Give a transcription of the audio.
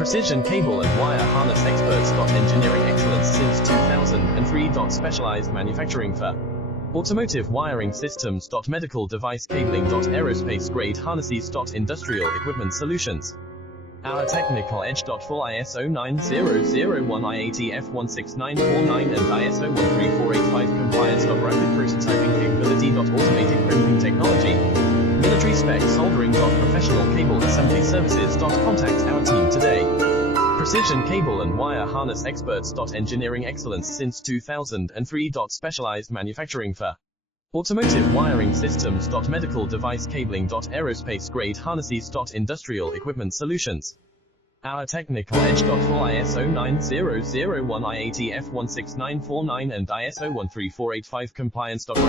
Precision cable and wire harness experts. Engineering excellence since 2003. Specialized manufacturing for automotive wiring systems. Medical device cabling. Aerospace grade harnesses. Industrial equipment solutions. Our technical edge. Full ISO 9001 IATF 16949 and ISO 13485 compliance. Rapid prototyping capability. Automated printing technology. Military spec soldering. Professional cable assembly services. Contact our team today. Precision cable and wire harness experts. Engineering excellence since 2003. Specialized manufacturing for automotive wiring systems. Medical device cabling. Aerospace grade harnesses. Industrial equipment solutions. Our technical edge. Full ISO 9001 IATF 16949 and ISO 13485 compliance.